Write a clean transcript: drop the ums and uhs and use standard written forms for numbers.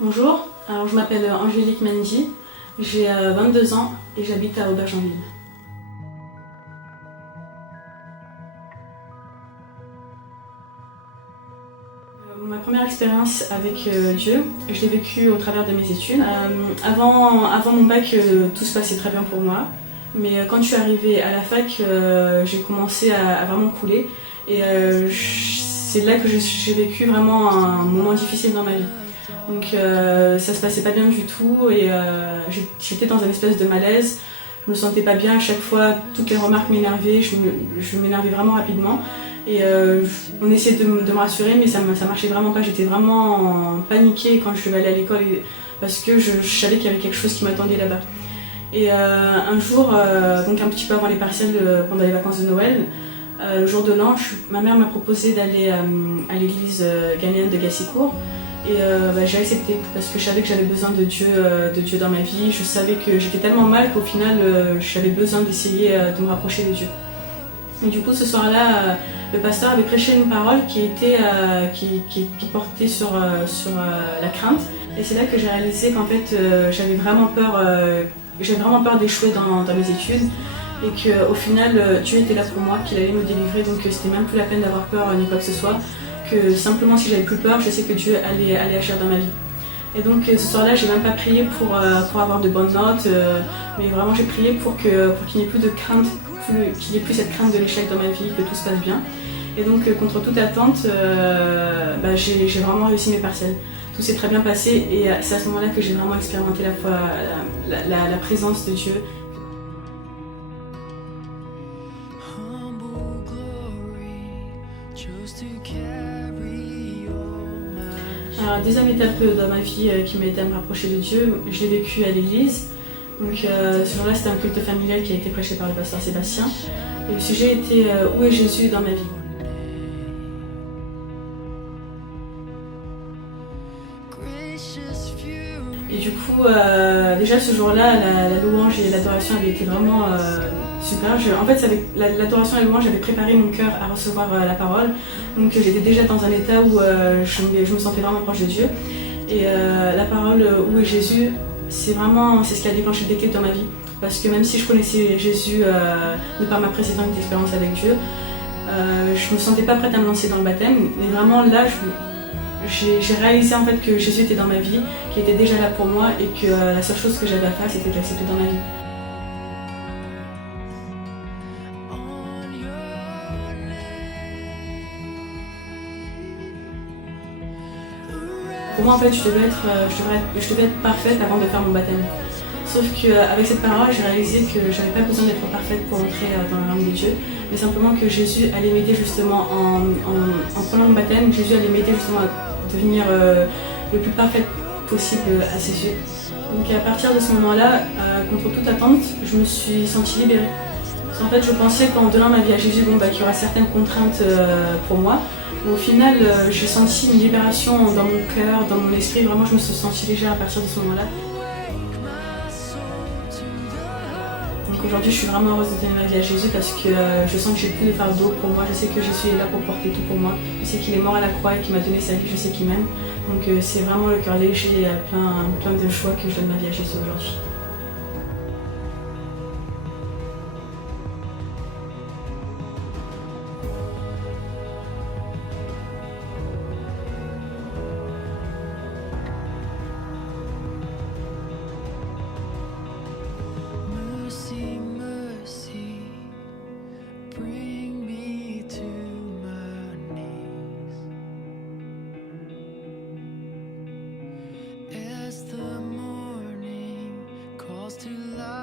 Bonjour, alors je m'appelle Angélique Mendy, j'ai 22 ans et j'habite à Aubergenville. Ma première expérience avec Dieu, je l'ai vécue au travers de mes études. Avant mon bac, tout se passait très bien pour moi. Mais quand je suis arrivée à la fac, j'ai commencé à vraiment couler. Et c'est là que j'ai vécu vraiment un moment difficile dans ma vie. Donc ça se passait pas bien du tout et j'étais dans un espèce de malaise. Je me sentais pas bien à chaque fois, toutes les remarques m'énervaient, je m'énervais vraiment rapidement. Et on essayait de me rassurer, mais ça marchait vraiment pas. J'étais vraiment paniquée quand je devais aller à l'école parce que je savais qu'il y avait quelque chose qui m'attendait là-bas. Et un jour, donc un petit peu avant les partiels, pendant les vacances de Noël, le jour de l'an, ma mère m'a proposé d'aller à l'église ghanéenne de Gassicourt. Et j'ai accepté parce que je savais que j'avais besoin de Dieu dans ma vie. Je savais que j'étais tellement mal qu'au final, j'avais besoin d'essayer de me rapprocher de Dieu. Et du coup, ce soir-là, le pasteur avait prêché une parole qui portait sur la crainte. Et c'est là que j'ai réalisé qu'en fait, j'avais vraiment peur d'échouer dans mes études. Et qu'au final, Dieu était là pour moi, qu'il allait me délivrer. Donc c'était même plus la peine d'avoir peur ni quoi que ce soit. Que simplement, si j'avais plus peur, je sais que Dieu allait agir dans ma vie. Et donc ce soir-là, j'ai même pas prié pour avoir de bonnes notes, mais vraiment j'ai prié pour qu'il n'y ait plus de crainte, qu'il n'y ait plus cette crainte de l'échec dans ma vie, que tout se passe bien. Et donc contre toute attente, j'ai vraiment réussi mes partiels. Tout s'est très bien passé et c'est à ce moment-là que j'ai vraiment expérimenté la présence de Dieu. Alors, la deuxième étape dans ma vie qui m'a aidé à me rapprocher de Dieu, je l'ai vécu à l'église. Donc ce jour-là, c'était un culte familial qui a été prêché par le pasteur Sébastien. Et le sujet était où est Jésus dans ma vie? Et du coup, déjà ce jour-là, la louange et l'adoration avaient été vraiment super. En fait, l'adoration et la louange, j'avais préparé mon cœur à recevoir la parole. Donc j'étais déjà dans un état où je me sentais vraiment proche de Dieu. Et la parole où est Jésus, c'est ce qui a déclenché le déclic dans ma vie. Parce que même si je connaissais Jésus de par ma précédente expérience avec Dieu, je me sentais pas prête à me lancer dans le baptême. Mais vraiment là, j'ai réalisé en fait que Jésus était dans ma vie, qu'il était déjà là pour moi et que la seule chose que j'avais à faire, c'était de l'accepter dans ma vie. Pour moi, en fait, je devais être parfaite avant de faire mon baptême. Sauf qu'avec cette parole, j'ai réalisé que j'avais pas besoin d'être parfaite pour entrer dans le royaume de Dieu, mais simplement que Jésus allait m'aider justement en prenant mon baptême, Jésus allait m'aider justement à devenir le plus parfaite possible à ses yeux. Donc à partir de ce moment-là, contre toute attente, je me suis sentie libérée. Parce qu'en fait, je pensais qu'en donnant ma vie à Jésus, qu'il y aura certaines contraintes pour moi. Mais au final, j'ai senti une libération dans mon cœur, dans mon esprit. Vraiment, je me suis sentie légère à partir de ce moment-là. Donc aujourd'hui, je suis vraiment heureuse de donner ma vie à Jésus parce que je sens que j'ai plus de fardeau pour moi. Je sais que Jésus est là pour porter tout pour moi. Je sais qu'il est mort à la croix et qu'il m'a donné sa vie. Je sais qu'il m'aime. Donc c'est vraiment le cœur léger et plein de choix que je donne ma vie à Jésus aujourd'hui. The morning calls to life.